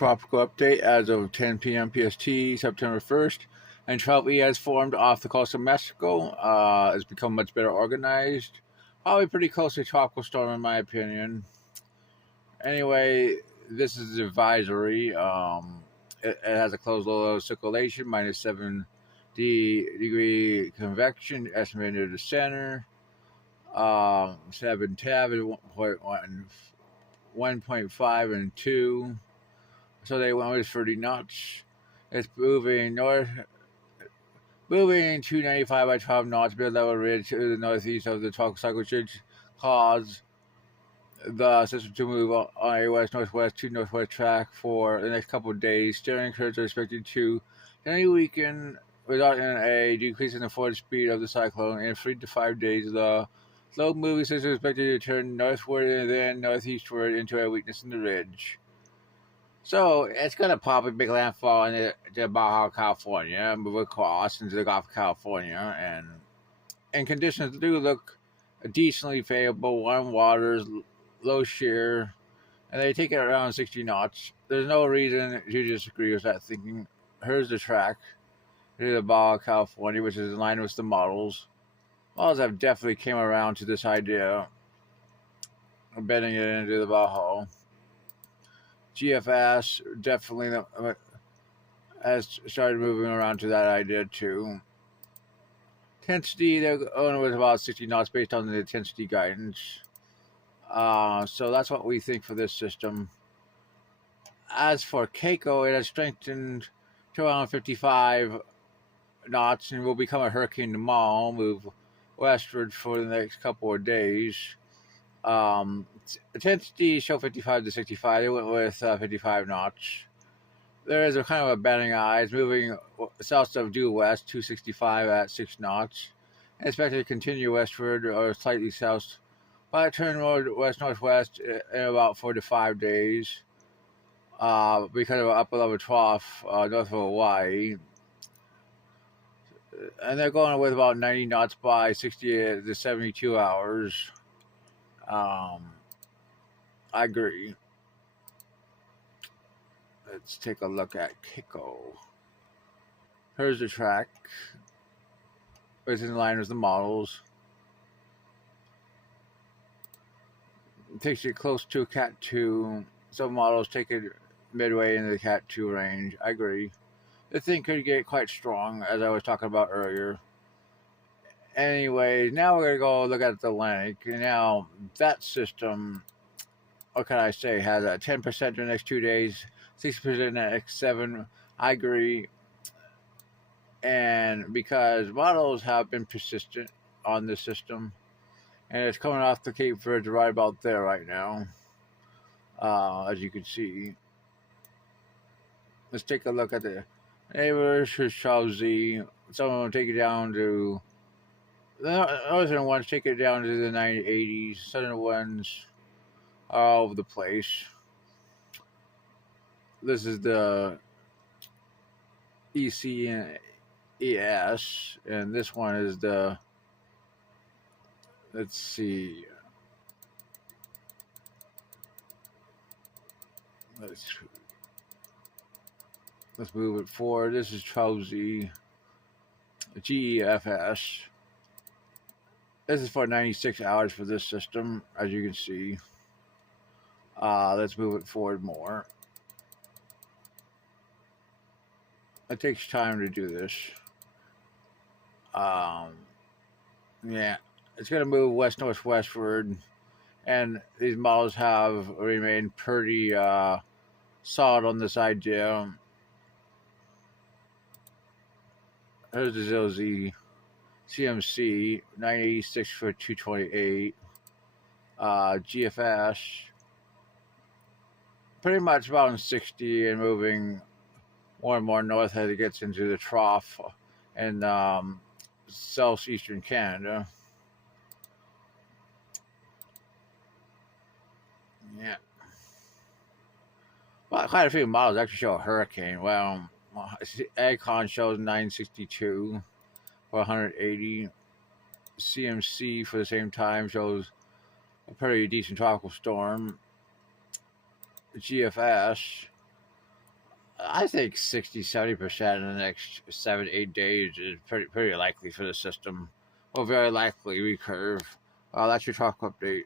tropical update as of 10 p.m. PST, September 1st. And Tropic has formed off the coast of Mexico. It's become much better organized. Probably pretty close to a tropical storm, in my opinion. Anyway, this is the advisory. It has a closed low circulation, minus 70 degree convection, estimated near the center. 7 tab is 1.5 and 2. So they went with 30 knots. It's moving 295 by 12 knots, mid-level ridge to the northeast of the tropical cycle should cause the system to move on a west-northwest to northwest track for the next couple of days. Steering currents are expected to generally weaken, resulting in a decrease in the forward speed of the cyclone. In 3 to 5 days, the slow moving system is expected to turn northward and then northeastward into a weakness in the ridge. So it's going to probably make landfall into Baja California, move across into the Gulf of California, and conditions do look decently favorable. Warm waters, low shear, and they take it around 60 knots. There's no reason to disagree with that thinking. Here's the track. Here's the Baja California, which is in line with the models. Models have definitely came around to this idea of bending it into the Baja. GFS definitely has started moving around to that idea too. Intensity, they're going with about 60 knots based on the intensity guidance. So that's what we think for this system. As for Kiko, it has strengthened to around 55 knots and will become a hurricane tomorrow, move westward for the next couple of days. Intensity show 55 to 65. They went with 55 knots. There is a kind of a batting eye. It's moving south of due west, 265 at 6 knots. And expected to continue westward or slightly south. But turn west-northwest in about 4 to 5 days because of an upper level trough north of Hawaii. And they're going with about 90 knots by 60 to 72 hours. I agree. Let's take a look at Kiko. Here's the track. It's in line with the models. It takes you close to Cat 2. Some models take it midway into the Cat 2 range. I agree. The thing could get quite strong, as I was talking about earlier. Anyway, now we're going to go look at the Atlantic. Now, that system, what can I say, has a 10% in the next 2 days, 6% in the next 7. I agree. And because models have been persistent on this system, and it's coming off the Cape Verde right about there right now, as you can see. Let's take a look at the neighbors who shall Z. Some of them take it down to the northern ones take it down to the 90s. Southern ones are all over the place. This is the EC and ES, and this one is the, let's see, let's move it forward. This is 12Z, GEFS. This is for 96 hours for this system, as you can see. Let's move it forward more. It takes time to do this. Yeah, it's going to move west-northwestward, and these models have remained pretty solid on this idea. Here's the ZLZ CMC 986 for 228. GFS pretty much about 60 and moving more and more north as it gets into the trough in southeastern Canada. Yeah. Well, quite a few models actually show a hurricane. Well, Icon shows 962 for 180. CMC for the same time shows a pretty decent tropical storm. GFS I think 60-70% in the next 7 8 days is pretty likely for the system. Or very likely recurve. That's your talk update.